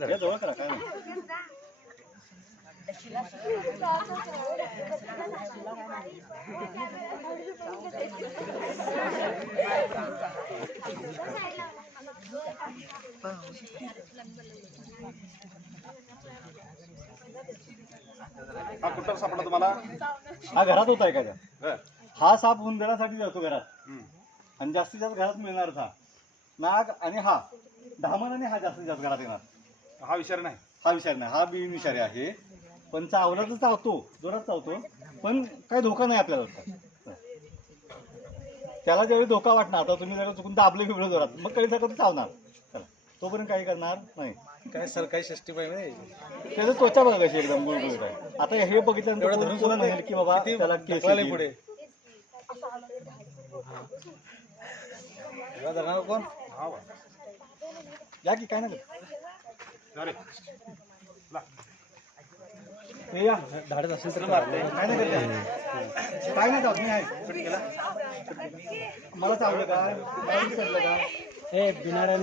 या जवळ करा काय नाही. हा कुठं सापडला तुम्हाला? हा घरात होता एखाद्या. बर. हा साप उंदरासाठी जातो घरात आणि जास्तीत जास्त घरात मिळणार हा नाग आणि हा धामण आणि हा जास्तीत जास्त घरात येणार. हा विचार नाही. हा विचार नाही. हा बिनविषारी आहे पण चावलाच चावतो, जोरात चावतो पण काही धोका नाही आपल्याला. त्याला ज्यावेळी धोका वाटणार आता तुम्ही जर चुकून दाबले बिबले जोरात मग कधी सगळं चावणार. चला तोपर्यंत काही करणार नाही. काय सरकारी षष्टी पाहिजे त्याचं त्वचा बघा कशी एकदम गुळगुळीत आहे. आता हे बघितल्यानंतर कोण म्हणेल की बाबा त्याला केस येतील. पुढे कोण हा बा. या की काय नाही अरे हे या धाडत असेल तर काय नाही करत काय नाही चावत मी आहे. मला चावलं का मला विचारलं का हे बिनाऱ्या